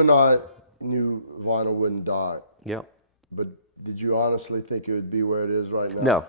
you and I knew vinyl wouldn't die. Yeah. But did you honestly think it would be where it is right now?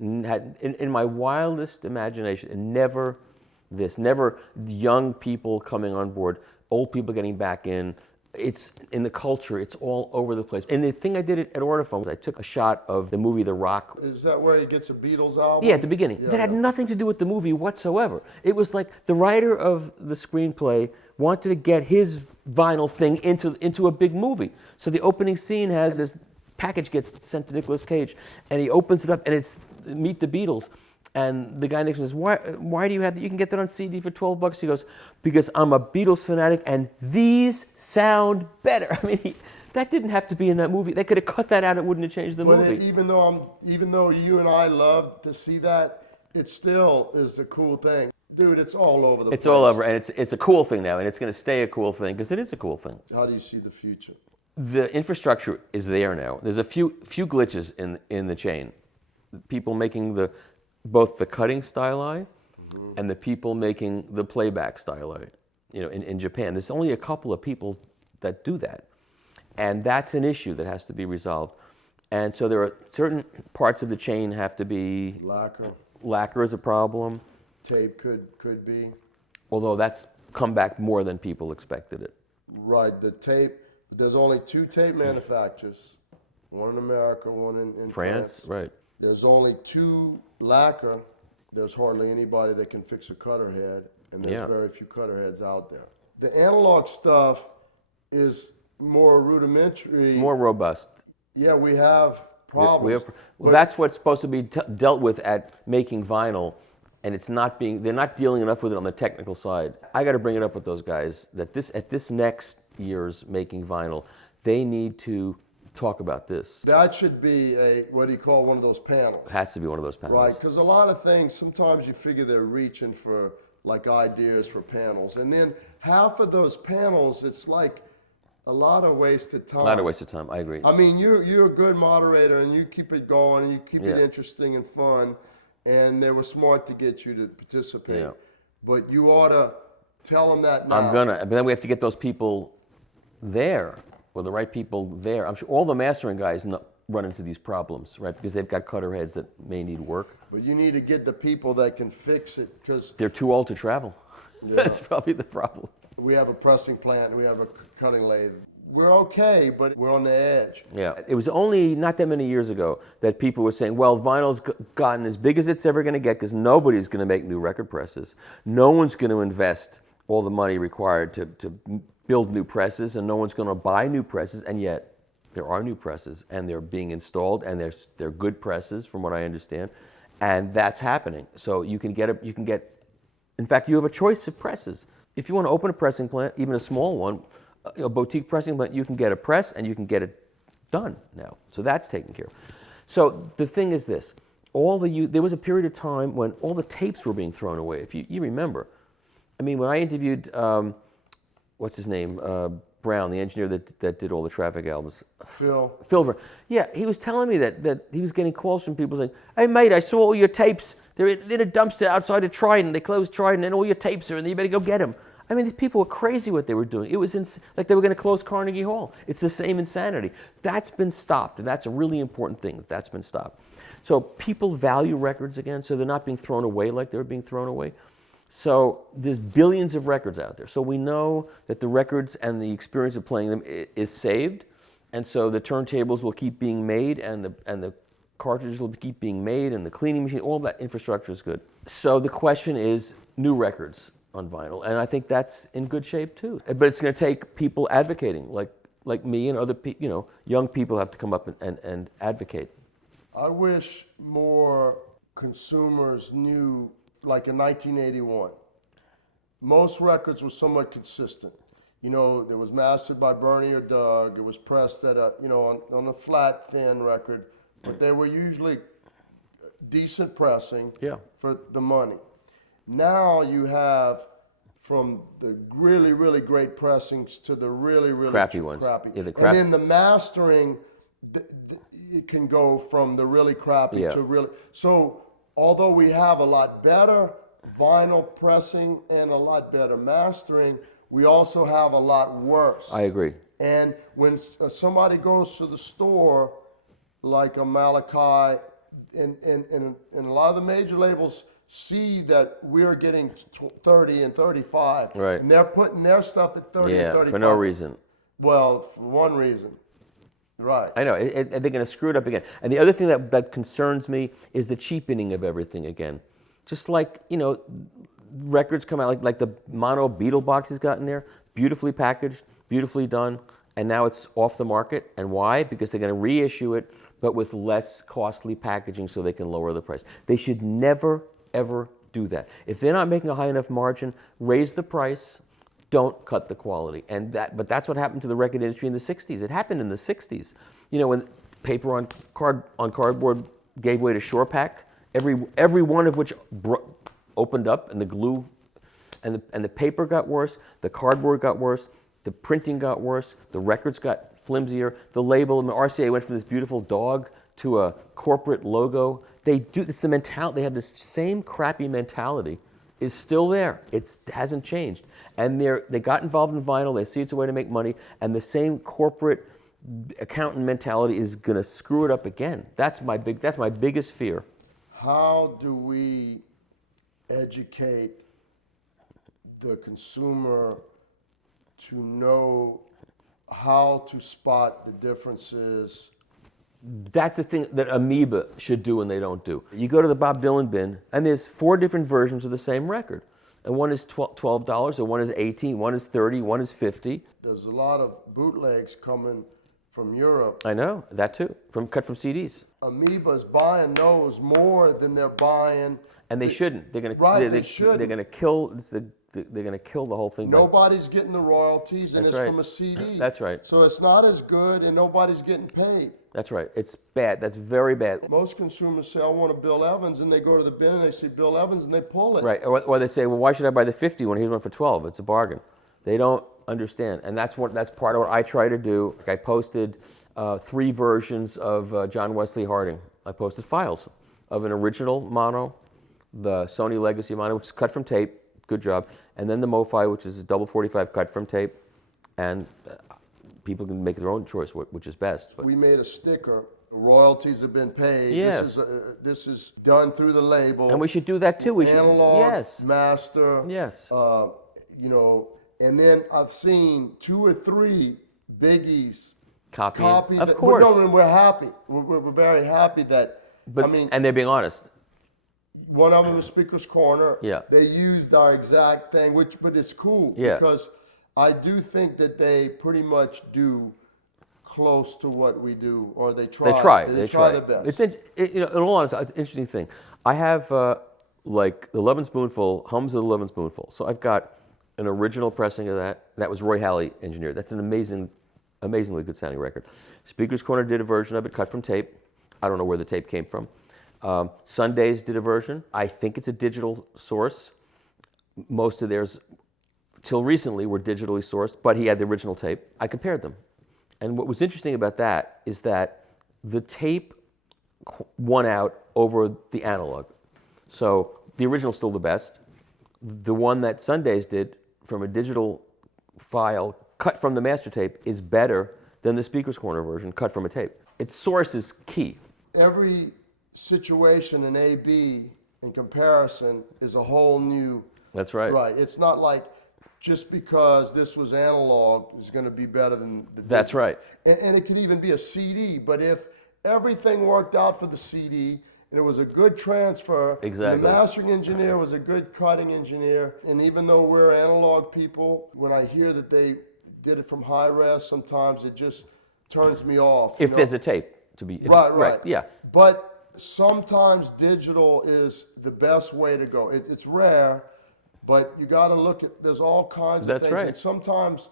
No. In my wildest imagination, never young people coming on board, old people getting back in. It's in the culture, it's all over the place. And the thing I did at Ortophone was I took a shot of the movie The Rock. Is that where he gets a Beatles album? Yeah, at the beginning. Yeah, that had nothing to do with the movie whatsoever. It was like the writer of the screenplay wanted to get his vinyl thing into a big movie. So the opening scene has this package gets sent to Nicolas Cage, and he opens it up, and it's Meet the Beatles. And the guy next to him says, why do you have that? You can get that on CD for $12. He goes, because I'm a Beatles fanatic and these sound better. I mean, that didn't have to be in that movie. They could have cut that out. It wouldn't have changed the movie. Even though you and I love to see that, it still is a cool thing. Dude, it's all over the place. It's all over, and it's a cool thing now, and it's going to stay a cool thing because it is a cool thing. How do you see the future? The infrastructure is there now. There's a few glitches in the chain. People making both the cutting styli and the people making the playback styli. You know, in Japan, there's only a couple of people that do that, and that's an issue that has to be resolved. And so there are certain parts of the chain have to be Lacquer. Lacquer is a problem. Tape could be. Although that's come back more than people expected it. Right, the tape. There's only 2 tape manufacturers, one in America, one in France. Right. There's only 2 lacquer. There's hardly anybody that can fix a cutter head, and there's very few cutter heads out there. The analog stuff is more rudimentary. It's more robust. Yeah, we have problems. That's what's supposed to be dealt with at making vinyl, and they're not dealing enough with it on the technical side. I got to bring it up with those guys that at this next year's making vinyl, they need to talk about this. That should be what do you call one of those panels? It has to be one of those panels. Right, because a lot of things, sometimes you figure they're reaching for like ideas for panels. And then half of those panels, it's like a lot of wasted time. A lot of wasted time, I agree. I mean, you're a good moderator and you keep it going and you keep it interesting and fun. And they were smart to get you to participate. Yeah. But you ought to tell them that now. But then we have to get those people there, or the right people there. I'm sure all the mastering guys run into these problems, right? Because they've got cutter heads that may need work. But you need to get the people that can fix it, because they're too old to travel. Yeah. That's probably the problem. We have a pressing plant and we have a cutting lathe. We're okay, but we're on the edge. Yeah, it was only not that many years ago that people were saying, well, vinyl's gotten as big as it's ever going to get because nobody's going to make new record presses. No one's going to invest all the money required to build new presses, and no one's going to buy new presses, and yet there are new presses, and they're being installed, and they're good presses, from what I understand, and that's happening. So you can get, in fact, you have a choice of presses. If you want to open a pressing plant, even a small one, a boutique pressing plant, you can get a press, and you can get it done now. So that's taken care of. So the thing is this, there was a period of time when all the tapes were being thrown away, if you remember. I mean, when I interviewed, what's his name, Brown, the engineer that did all the Traffic albums. Phil. Brown. Yeah, he was telling me that he was getting calls from people saying, hey mate, I saw all your tapes. They're in a dumpster outside of Trident. They closed Trident and all your tapes are in there. You better go get them. I mean, these people were crazy what they were doing. It was like they were going to close Carnegie Hall. It's the same insanity. That's been stopped, and that's a really important thing. That's been stopped. So people value records again, so they're not being thrown away like they were being thrown away. So there's billions of records out there. So we know that the records and the experience of playing them is saved, and so the turntables will keep being made, and the cartridges will keep being made, and the cleaning machine, all that infrastructure is good. So the question is new records on vinyl, and I think that's in good shape too. But it's going to take people advocating, like me and other people. Young people have to come up and advocate. I wish more consumers knew, like in 1981, most records were somewhat consistent. It was mastered by Bernie or Doug. It was pressed at on a flat, thin record, but they were usually decent pressing for the money. Now you have from the really, really great pressings to the really, really crappy ones. And then the mastering, it can go from the really crappy to really. So although we have a lot better vinyl pressing and a lot better mastering, we also have a lot worse. I agree. And when somebody goes to the store, like a Malachi, and a lot of the major labels see that we're getting 30 and 35, Right. and they're putting their stuff at 30 and 35. For no reason. Well, for one reason. Right. I know, they're going to screw it up again. And the other thing that concerns me is the cheapening of everything again. Just like, records come out, like the mono Beetle box he's got in there, beautifully packaged, beautifully done, and now it's off the market. And why? Because they're going to reissue it, but with less costly packaging so they can lower the price. They should never, ever do that. If they're not making a high enough margin, raise the price, don't cut the quality. But that's what happened to the record industry in the 60s. It happened in the 60s. When paper on cardboard gave way to Shore Pack, every one of which opened up, and the glue and the paper got worse, the cardboard got worse, the printing got worse, the records got flimsier, the label, and the RCA went from this beautiful dog to a corporate logo. It's the mentality. They have this same crappy mentality is still there. It hasn't changed. And they got involved in vinyl. They see it's a way to make money. And the same corporate accountant mentality is going to screw it up again. That's my biggest fear. How do we educate the consumer to know how to spot the differences? That's the thing that Amoeba should do and they don't do. You go to the Bob Dylan bin, and there's 4 different versions of the same record. And one is $12, or one is $18, one is $30, one is $50. There's a lot of bootlegs coming from Europe. I know, that too, cut from CDs. Amoeba's buying those more than they're buying. And they shouldn't. They're going to They're going to kill. They're going to kill the whole thing. Nobody's getting the royalties, and That's it's right. from a CD. That's right. So it's not as good, and nobody's getting paid. That's right. It's bad. That's very bad. Most consumers say, I want a Bill Evans, and they go to the bin and they see Bill Evans and they pull it. Right. Or they say, well, why should I buy the 50 when here's one for 12? It's a bargain. They don't understand. And that's part of what I try to do. I posted 3 versions of John Wesley Harding. I posted files of an original mono, the Sony Legacy mono, which is cut from tape. Good job. And then the MoFi, which is a double 45 cut from tape. And people can make their own choice, which is best. But we made a sticker. Royalties have been paid. Yes. This is done through the label. And we should do that too. We should. Analog, Yes. master. Yes. And then I've seen 2 or 3 biggies. Copies. Of course. No, and we're happy. We're very happy that. And they're being honest. One of them is Speaker's Corner. Yeah. They used our exact thing, but it's cool. Yeah. Because I do think that they pretty much do close to what we do, or they try. They try their best. In all honesty, it's an interesting thing. I have like the 11 Spoonful, hums of the 11 Spoonful. So I've got an original pressing of that. That was Roy Halley engineered. That's an amazingly good sounding record. Speaker's Corner did a version of it, cut from tape. I don't know where the tape came from. Sundays did a version. I think it's a digital source. Most of theirs, till recently, were digitally sourced, but he had the original tape. I compared them. And what was interesting about that is that the tape won out over the analog. So the original's still the best. The one that Sundays did from a digital file cut from the master tape is better than the Speaker's Corner version cut from a tape. Its source is key. Every situation in A/B in comparison is a whole new. That's right. Right. It's not like just because this was analog is going to be better than the digital. That's right. And it could even be a CD, but if everything worked out for the CD and it was a good transfer, exactly. And the mastering engineer was a good cutting engineer, and even though we're analog people, when I hear that they did it from high res, sometimes it just turns me off. If there's a tape to be. Right. Yeah. But sometimes digital is the best way to go. It's rare, but you got to look at, there's all kinds of things. Right. And sometimes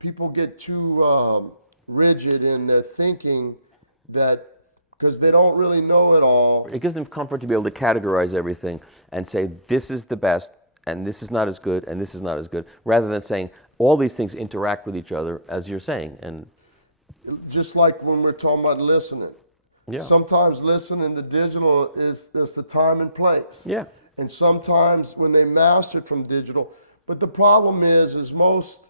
people get too rigid in their thinking that, because they don't really know it all. It gives them comfort to be able to categorize everything and say, this is the best, and this is not as good, and this is not as good, rather than saying all these things interact with each other, as you're saying. And just like when we're talking about listening. Yeah. Sometimes listening to there's the time and place. Yeah. And sometimes when they master it from digital, But the problem is most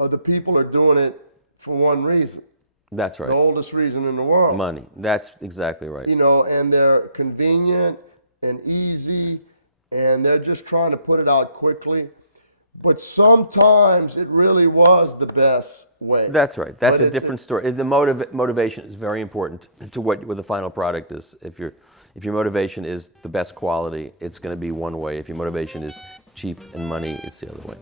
of the people are doing it for one reason. That's The right. oldest reason in the world. Money. That's exactly right. You know, and they're convenient and easy, and they're just trying to put it out quickly. But sometimes it really was the best way. That's right. That's But a different story. The motivation is very important to what the final product is. If your motivation is the best quality, it's going to be one way. If your motivation is cheap and money, it's the other way.